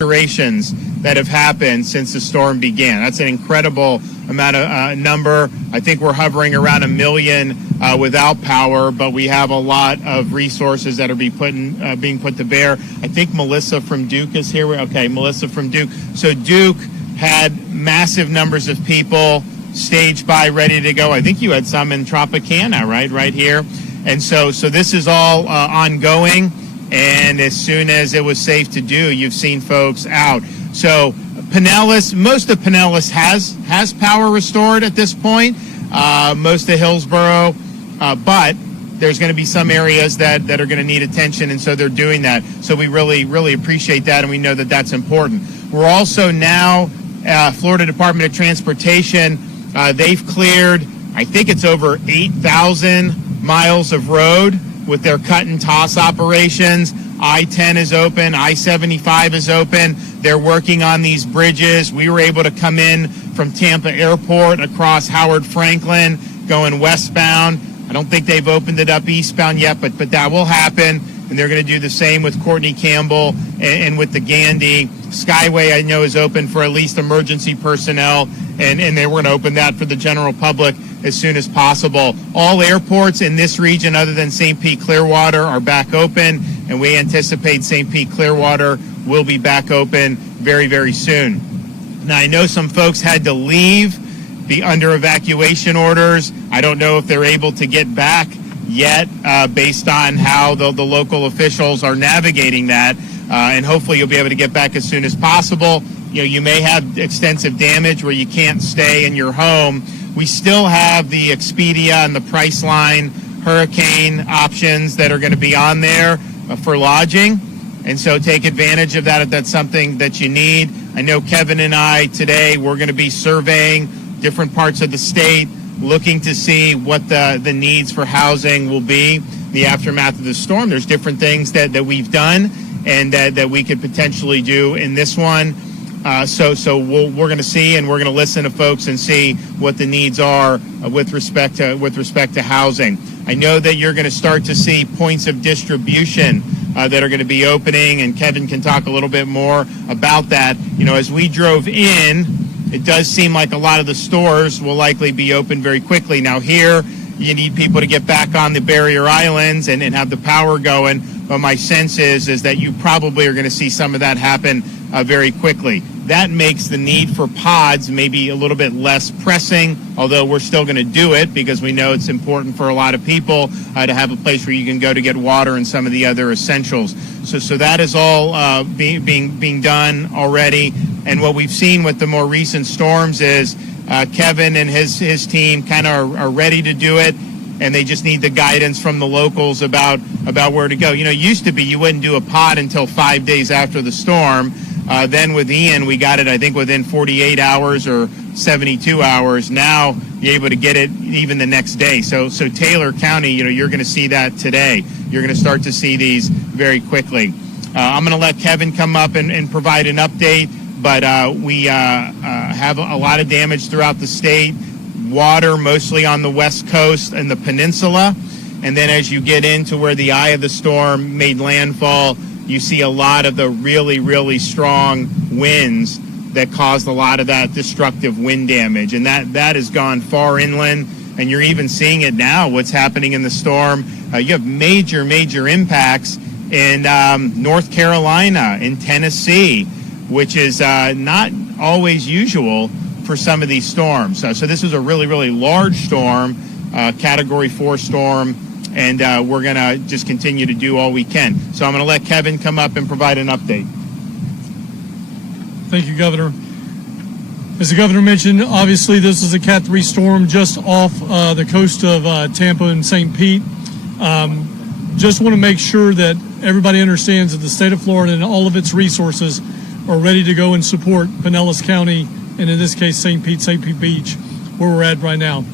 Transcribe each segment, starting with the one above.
restorations that have happened since the storm began. That's an incredible amount of number. I think we're hovering around 1 million without power, but we have a lot of resources that are being put to bear. I think Melissa from Duke is here. Okay, Melissa from Duke. So Duke had massive numbers of people staged by, ready to go. I think you had some in Tropicana, right here. And so this is all ongoing. And as soon as it was safe to do, you've seen folks out. So Pinellas, most of Pinellas has power restored at this point, most of Hillsborough, but there's going to be some areas that are going to need attention, and so they're doing that. So we really appreciate that, and we know that that's important. We're also now, Florida Department of Transportation, they've cleared, I think it's over 8,000 miles of road with their cut and toss operations. I-10 is open, I-75 is open. They're working on these bridges. We were able to come in from Tampa Airport across Howard Franklin, going westbound. I don't think they've opened it up eastbound yet, but that will happen. And they're going to do the same with Courtney Campbell and with the Gandy. Skyway, I know, is open for at least emergency personnel, and they were going to open that for the general public as soon as possible. All airports in this region other than St. Pete Clearwater are back open, and we anticipate St. Pete Clearwater will be back open very soon. Now, I know some folks had to leave under evacuation orders. I don't know if they're able to get back yet based on how the local officials are navigating that, and hopefully you'll be able to get back as soon as possible. You know, you may have extensive damage where you can't stay in your home. We still have the Expedia and the Priceline hurricane options that are going to be on there for lodging, and so take advantage of that if that's something that you need. I know Kevin and I today, we're going to be surveying different parts of the state, looking to see what the needs for housing will be in the aftermath of the storm. There's different things that we've done and that we could potentially do in this one. So we're going to see, and we're going to listen to folks and see what the needs are with respect to housing. I know that you're going to start to see points of distribution that are going to be opening, and Kevin can talk a little bit more about that. You know, as we drove in, it does seem like a lot of the stores will likely be open very quickly. Now here, you need people to get back on the barrier islands and have the power going, but my sense is that you probably are going to see some of that happen very quickly. That makes the need for pods maybe a little bit less pressing, although we're still going to do it because we know it's important for a lot of people to have a place where you can go to get water and some of the other essentials. So that is all being done already. And what we've seen with the more recent storms is Kevin and his team kind of are ready to do it, and they just need the guidance from the locals about where to go. You know, it used to be you wouldn't do a pod until 5 days after the storm. Then with Ian, we got it, I think, within 48 hours or 72 hours. Now you're able to get it even the next day. So Taylor County, you know, you're going to see that today. You're going to start to see these very quickly. I'm going to let Kevin come up and provide an update, but we have a lot of damage throughout the state. Water mostly on the west coast and the peninsula. And then as you get into where the eye of the storm made landfall, you see a lot of the really strong winds that caused a lot of that destructive wind damage. And that has gone far inland, and you're even seeing it now, what's happening in the storm. You have major impacts in North Carolina, in Tennessee, which is not always usual for some of these storms. So this is a really large storm, Category 4 storm, and we're going to just continue to do all we can. So I'm going to let Kevin come up and provide an update. Thank you, Governor. As the Governor mentioned, obviously this is a Cat 3 storm just off the coast of Tampa and St. Pete. Just want to make sure that everybody understands that the state of Florida and all of its resources are ready to go and support Pinellas County, and in this case, St. Pete Beach, where we're at right now.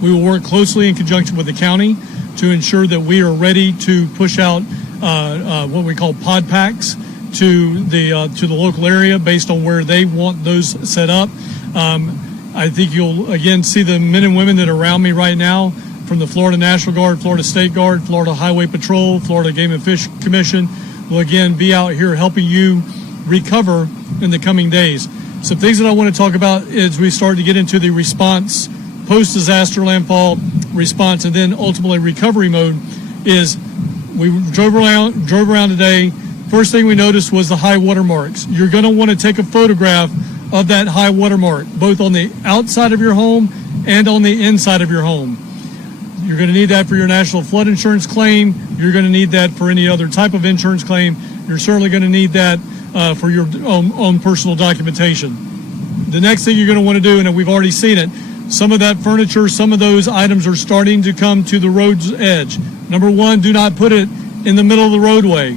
We will work closely in conjunction with the county to ensure that we are ready to push out what we call pod packs to the local area based on where they want those set up. I think you'll again see the men and women that are around me right now from the Florida National Guard, Florida State Guard, Florida Highway Patrol, Florida Game and Fish Commission will again be out here helping you recover in the coming days. Some things that I want to talk about as we start to get into the response, post-disaster landfall response, and then ultimately recovery mode is we drove around today. First thing we noticed was the high water marks. You're going to want to take a photograph of that high water mark, both on the outside of your home and on the inside of your home. You're going to need that for your national flood insurance claim. You're going to need that for any other type of insurance claim. You're certainly going to need that for your own personal documentation. The next thing you're going to want to do, and we've already seen it, some of that furniture, some of those items are starting to come to the road's edge. Number one, do not put it in the middle of the roadway.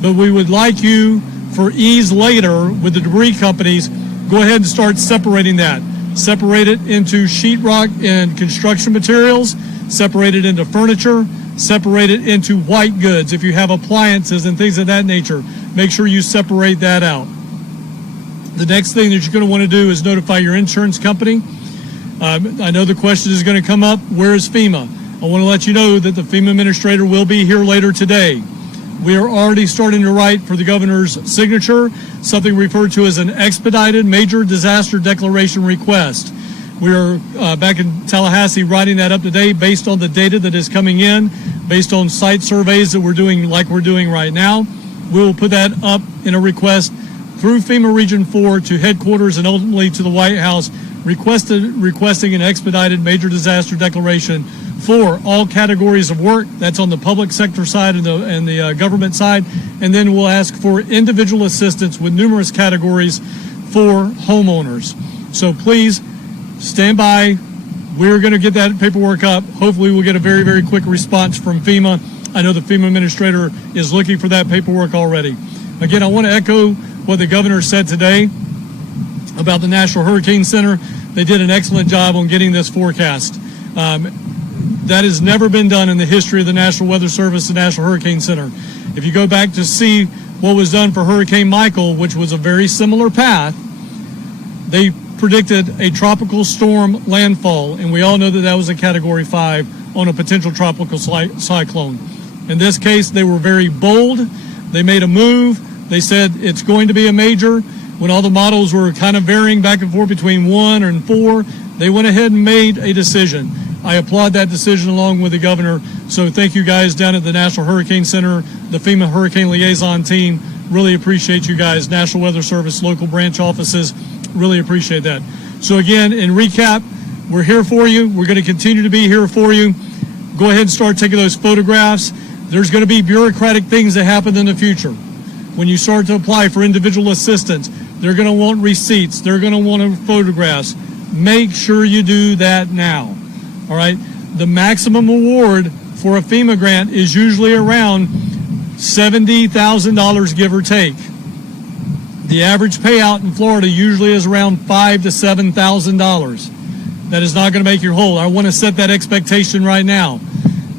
But we would like you, for ease later with the debris companies, go ahead and start separating that. Separate it into sheetrock and construction materials, separate it into furniture, separate it into white goods. If you have appliances and things of that nature, make sure you separate that out. The next thing that you're going to want to do is notify your insurance company. I know the question is going to come up, where is FEMA? I want to let you know that the FEMA administrator will be here later today. We are already starting to write for the governor's signature, something referred to as an expedited major disaster declaration request. We are back in Tallahassee writing that up today based on the data that is coming in, based on site surveys that we're doing like we're doing right now. We will put that up in a request through FEMA Region 4 to headquarters and ultimately to the White House, requesting an expedited major disaster declaration for all categories of work. That's on the public sector side and the government side. And then we'll ask for individual assistance with numerous categories for homeowners. So please stand by. We're going to get that paperwork up. Hopefully we'll get a very, very quick response from FEMA. I know the FEMA administrator is looking for that paperwork already. Again, I want to echo what the governor said today about the National Hurricane Center. They did an excellent job on getting this forecast. That has never been done in the history of the National Weather Service and National Hurricane Center. If you go back to see what was done for Hurricane Michael, which was a very similar path, they predicted a tropical storm landfall, and we all know that that was a Category 5 on a potential tropical cyclone. In this case, they were very bold. They made a move. They said it's going to be a major. When all the models were kind of varying back and forth between 1 and 4, they went ahead and made a decision. I applaud that decision along with the governor. So thank you guys down at the National Hurricane Center, the FEMA Hurricane Liaison team. Really appreciate you guys. National Weather Service, local branch offices, really appreciate that. So again, in recap, we're here for you. We're going to continue to be here for you. Go ahead and start taking those photographs. There's going to be bureaucratic things that happen in the future. When you start to apply for individual assistance, they're going to want receipts. They're going to want photographs. Make sure you do that now. All right. The maximum award for a FEMA grant is usually around $70,000, give or take. The average payout in Florida usually is around $5,000 to $7,000. That is not going to make you whole. I want to set that expectation right now.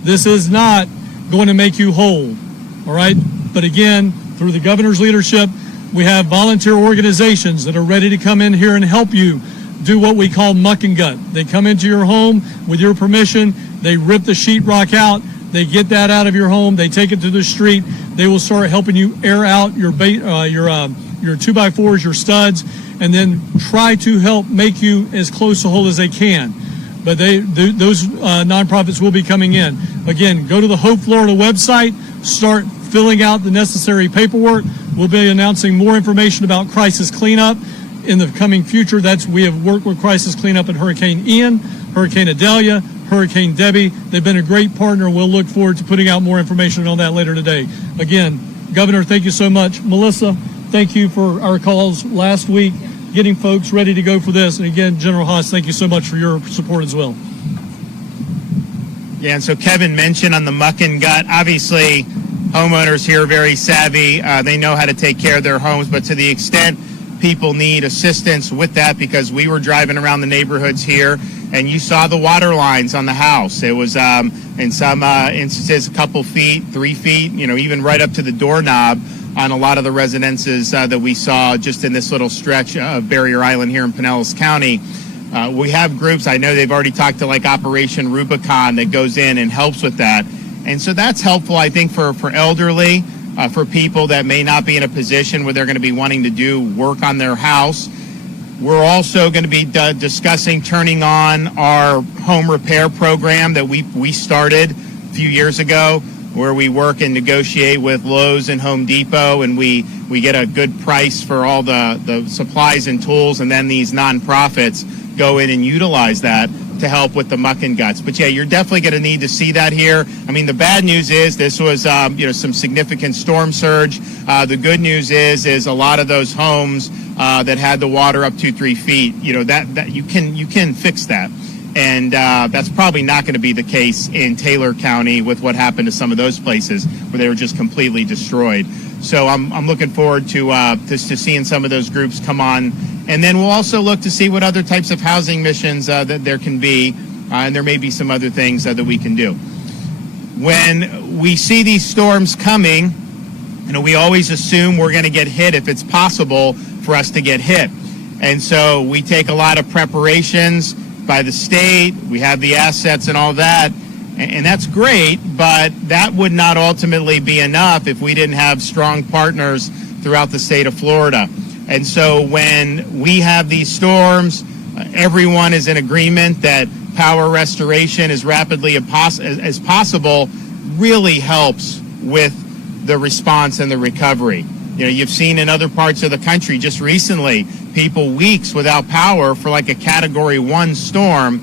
This is not going to make you whole. All right. But again, through the governor's leadership, we have volunteer organizations that are ready to come in here and help you do what we call muck and gut. They come into your home with your permission. They rip the sheetrock out. They get that out of your home. They take it to the street. They will start helping you air out your 2x4s, your studs, and then try to help make you as close to whole as they can. But those nonprofits will be coming in. Again, go to the Hope Florida website. Start filling out the necessary paperwork. We'll be announcing more information about crisis cleanup in the coming future. We have worked with crisis cleanup at Hurricane Ian, Hurricane Idalia, Hurricane Debbie. They've been a great partner. We'll look forward to putting out more information on that later today. Again, Governor, thank you so much. Melissa, thank you for our calls last week, getting folks ready to go for this. And again, General Haas, thank you so much for your support as well. Yeah, and so Kevin mentioned on the muck and gut, obviously homeowners here are very savvy. They know how to take care of their homes, but to the extent people need assistance with that, because we were driving around the neighborhoods here and you saw the water lines on the house. It was in some instances a couple feet, 3 feet, even right up to the doorknob on a lot of the residences that we saw just in this little stretch of Barrier Island here in Pinellas County. We have groups, I know they've already talked to like Operation Rubicon that goes in and helps with that. And so that's helpful, I think, for elderly. for people that may not be in a position where they're going to be wanting to do work on their house. We're also going to be discussing turning on our home repair program that we started a few years ago, where we work and negotiate with Lowe's and Home Depot, and we get a good price for all the supplies and tools, and then these nonprofits go in and utilize that to help with the muck and guts. But yeah, you're definitely going to need to see that here. I mean, the bad news is this was some significant storm surge. The good news is a lot of those homes that had the water up 2-3 feet, that you can fix that. And that's probably not going to be the case in Taylor County with what happened to some of those places where they were just completely destroyed. So I'm looking forward to seeing some of those groups come on. And then we'll also look to see what other types of housing missions that there can be, and there may be some other things that we can do. When we see these storms coming, we always assume we're going to get hit if it's possible for us to get hit. And so we take a lot of preparations by the state. We have the assets and all that, and that's great, but that would not ultimately be enough if we didn't have strong partners throughout the state of Florida. And so when we have these storms, everyone is in agreement that power restoration as rapidly as possible really helps with the response and the recovery. You've seen in other parts of the country just recently, people weeks without power for like a Category 1 storm.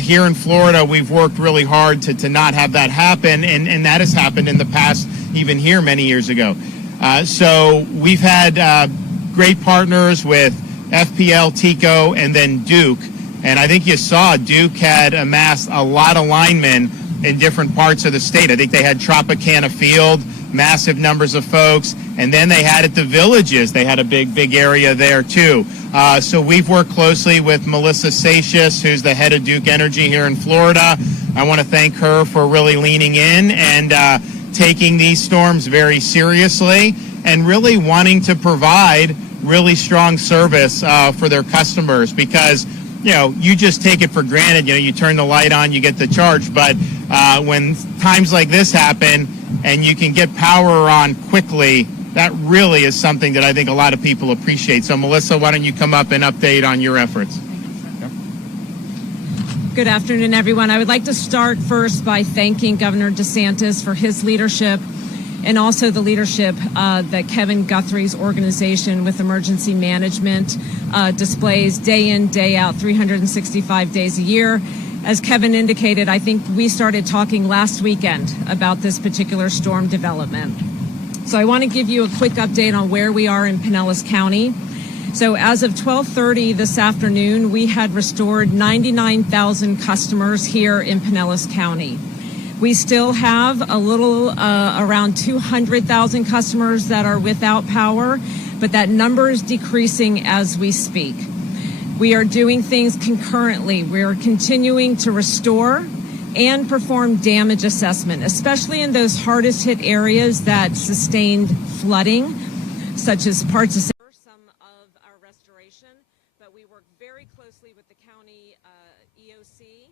Here in Florida, we've worked really hard to not have that happen, and that has happened in the past, even here many years ago. So we've had great partners with FPL, TECO, and then Duke. And I think you saw Duke had amassed a lot of linemen in different parts of the state. I think they had Tropicana Field, massive numbers of folks, and then they had at the villages. They had a big area there too. So we've worked closely with Melissa Satius, who's the head of Duke Energy here in Florida. I want to thank her for really leaning in and taking these storms very seriously and really wanting to provide really strong service for their customers, because you just take it for granted. You turn the light on, you get the charge, but when times like this happen and you can get power on quickly, that really is something that I think a lot of people appreciate. So Melissa, why don't you come up and update on your efforts? Good afternoon, everyone. I would like to start first by thanking Governor DeSantis for his leadership, and also the leadership that Kevin Guthrie's organization with emergency management displays day in, day out, 365 days a year. As Kevin indicated, I think we started talking last weekend about this particular storm development. So I want to give you a quick update on where we are in Pinellas County. So as of 12:30 this afternoon, we had restored 99,000 customers here in Pinellas County. We still have a little around 200,000 customers that are without power, but that number is decreasing as we speak. We are doing things concurrently. We are continuing to restore and perform damage assessment, especially in those hardest hit areas that sustained flooding, such as parts of some of our restoration. But we work very closely with the county EOC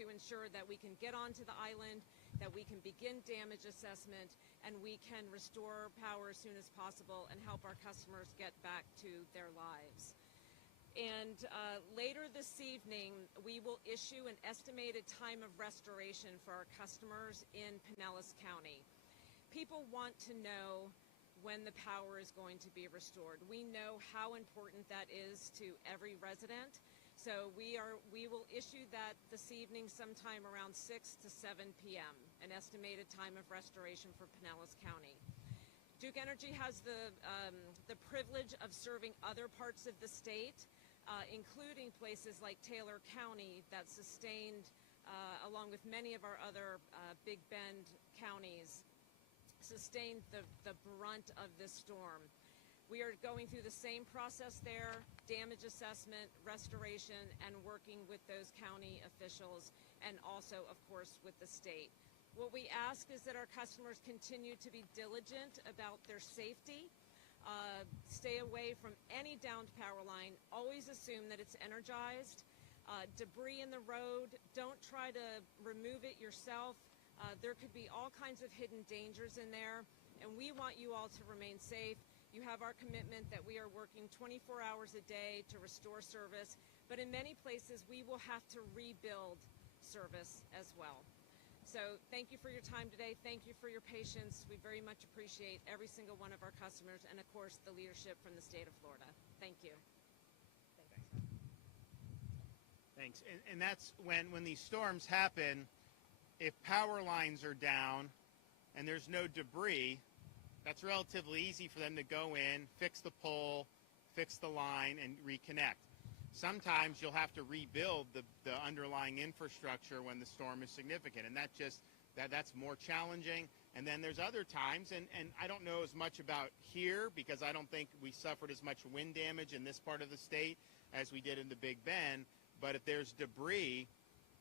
to ensure that we can get onto the island, that we can begin damage assessment, and we can restore power as soon as possible and help our customers get back to their lives. And later this evening, we will issue an estimated time of restoration for our customers in Pinellas County. People want to know when the power is going to be restored. We know how important that is to every resident. So we will issue that this evening sometime around 6 to 7 p.m., an estimated time of restoration for Pinellas County. Duke Energy has the privilege of serving other parts of the state, including places like Taylor County that sustained, along with many of our other Big Bend counties, sustained the brunt of this storm. We are going through the same process there, damage assessment, restoration, and working with those county officials, and also, of course, with the state. What we ask is that our customers continue to be diligent about their safety, stay away from any downed power line, always assume that it's energized, debris in the road, don't try to remove it yourself. There could be all kinds of hidden dangers in there, and we want you all to remain safe. You have our commitment that we are working 24 hours a day to restore service, but in many places we will have to rebuild service as well. So thank you for your time today. Thank you for your patience. We very much appreciate every single one of our customers and, of course, the leadership from the state of Florida. Thank you. Thanks. And that's when these storms happen, if power lines are down and there's no debris, that's relatively easy for them to go in, fix the pole, fix the line, and reconnect. Sometimes you'll have to rebuild the underlying infrastructure when the storm is significant, and that's more challenging. And then there's other times, and I don't know as much about here because I don't think we suffered as much wind damage in this part of the state as we did in the Big Bend, but if there's debris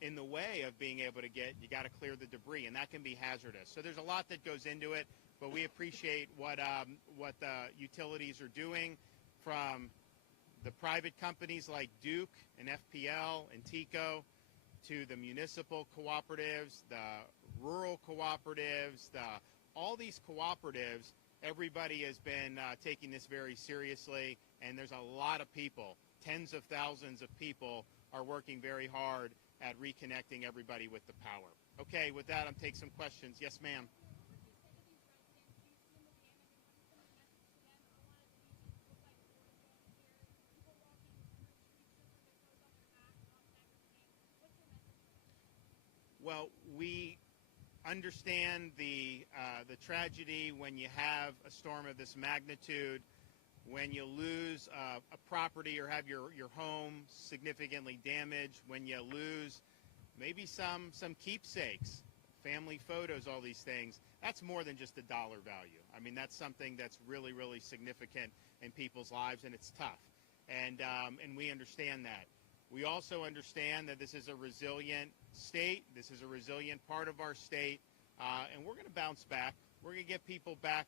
in the way of being able to you got to clear the debris, and that can be hazardous. So there's a lot that goes into it, but we appreciate what the utilities are doing, from the private companies like Duke and FPL and TECO, to the municipal cooperatives, the rural cooperatives, all these cooperatives. Everybody has been taking this very seriously, and there's a lot of people, tens of thousands of people, are working very hard at reconnecting everybody with the power. Okay, with that, I'll take some questions. Yes, ma'am. Well, we understand the tragedy when you have a storm of this magnitude, when you lose a property or have your home significantly damaged, when you lose maybe some keepsakes, family photos, all these things. That's more than just a dollar value. I mean, that's something that's really, really significant in people's lives, and it's tough. And we understand that. We also understand that this is a resilient state. This is a resilient part of our state, and we're going to bounce back. We're going to get people back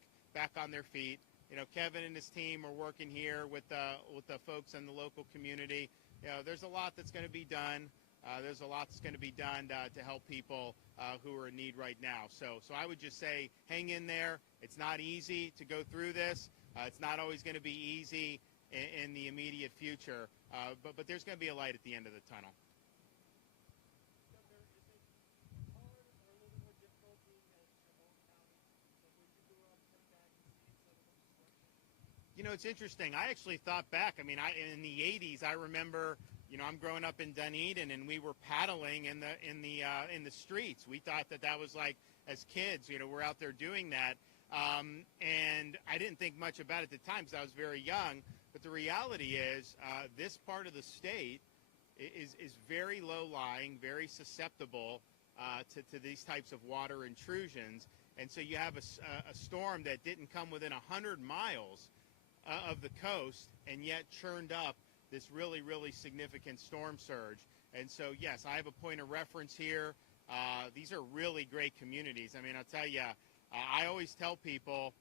on their feet. You know, Kevin and his team are working here with the folks in the local community. You know, there's a lot that's going to be done. There's a lot that's going to be done to help people who are in need right now. So I would just say, hang in there. It's not easy to go through this. It's not always going to be easy in the immediate future, but there's going to be a light at the end of the tunnel. Governor, is it hard or a little bit more difficult being at your home county, like where you grew up, coming back and seeing some of the destruction? You know, it's interesting. I actually thought back. I mean, in the 80s, I remember, you know, I'm growing up in Dunedin, and we were paddling in the streets. We thought that was like, as kids, you know, we're out there doing that. And I didn't think much about it at the time because I was very young. But the reality is this part of the state is very low-lying, very susceptible to these types of water intrusions. And so you have a storm that didn't come within 100 miles of the coast and yet churned up this really, really significant storm surge. And so, yes, I have a point of reference here. These are really great communities. I mean, I'll tell you, I always tell people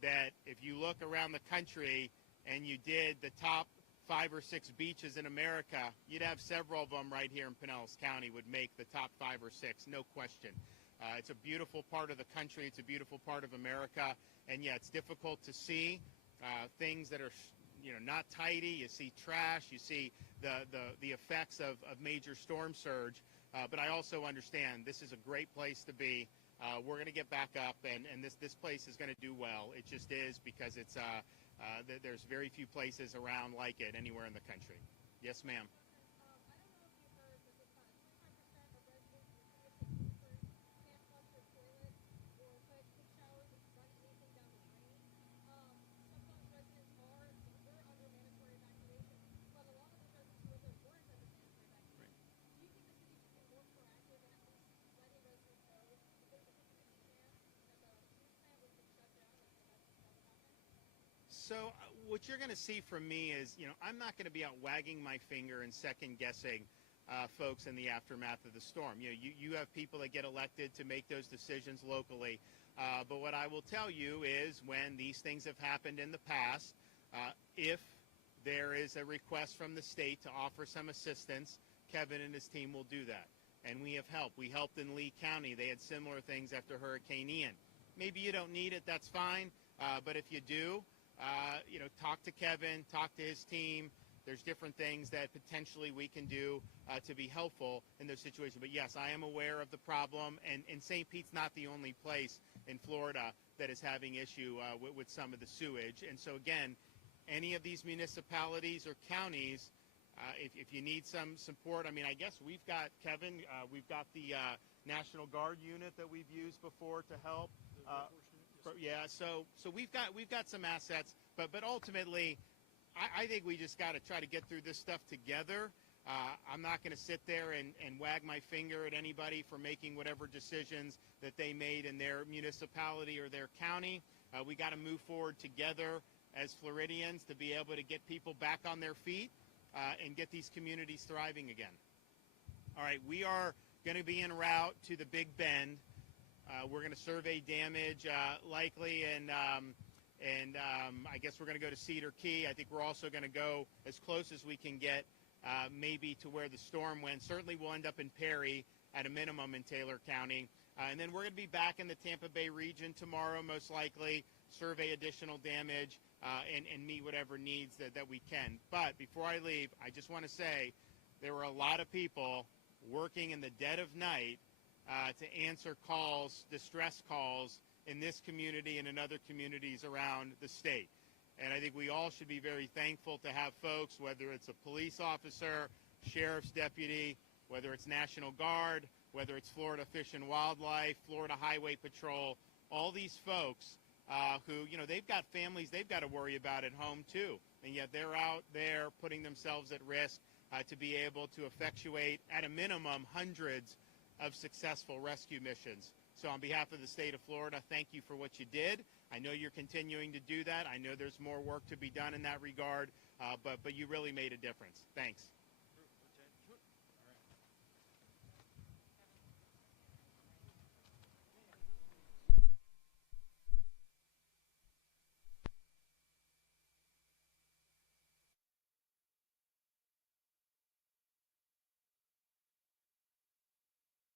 that if you look around the country and you did the top 5 or 6 beaches in America, you'd have several of them right here in Pinellas County would make the top 5 or 6, no question. It's a beautiful part of the country. It's a beautiful part of America. And yeah, it's difficult to see things that are, you know, not tidy. You see trash. You see the effects of major storm surge. But I also understand this is a great place to be. We're going to get back up, and this place is going to do well. It just is, because it's there's very few places around like it anywhere in the country. Yes, ma'am. I don't know if you heard, but it's about 25% of residents can't flush their toilet or put showers and run anything down the drain. Sometimes residents we're under mandatory evacuation, but a lot of those residents who live there weren't under mandatory evacuation. Right. Do you think the city should be more proactive in at least letting residents know if there's a 50-50 chance that the food plant would get shut down or that would happen? So what you're going to see from me is, you know, I'm not going to be out wagging my finger and second guessing folks in the aftermath of the storm. You know, you have people that get elected to make those decisions locally. But what I will tell you is, when these things have happened in the past, if there is a request from the state to offer some assistance, Kevin and his team will do that. And we have helped. We helped in Lee County. They had similar things after Hurricane Ian. Maybe you don't need it, that's fine. But if you do, talk to Kevin, talk to his team. There's different things that potentially we can do to be helpful in those situations. But yes, I am aware of the problem, and St. Pete's not the only place in Florida that is having issue with some of the sewage. And so again, any of these municipalities or counties, if you need some support, I mean, I guess we've got, Kevin, we've got the National Guard unit that we've used before to help. Yeah, so we've got some assets, but ultimately, I think we just got to try to get through this stuff together. I'm not going to sit there and wag my finger at anybody for making whatever decisions that they made in their municipality or their county. We got to move forward together as Floridians to be able to get people back on their feet and get these communities thriving again. All right, we are going to be en route to the Big Bend. We're going to survey damage likely, and I guess we're going to go to Cedar Key. I think we're also going to go as close as we can get, maybe to where the storm went. Certainly we'll end up in Perry at a minimum in Taylor County. And then we're going to be back in the Tampa Bay region tomorrow, most likely, survey additional damage and meet whatever needs that we can. But before I leave, I just want to say there were a lot of people working in the dead of night to answer calls, distress calls, in this community and in other communities around the state. And I think we all should be very thankful to have folks, whether it's a police officer, sheriff's deputy, whether it's National Guard, whether it's Florida Fish and Wildlife, Florida Highway Patrol, all these folks who, they've got families they've got to worry about at home too. And yet they're out there putting themselves at risk to be able to effectuate, at a minimum, hundreds of successful rescue missions. So on behalf of the state of Florida, thank you for what you did. I know you're continuing to do that. I know there's more work to be done in that regard, but you really made a difference. Thanks.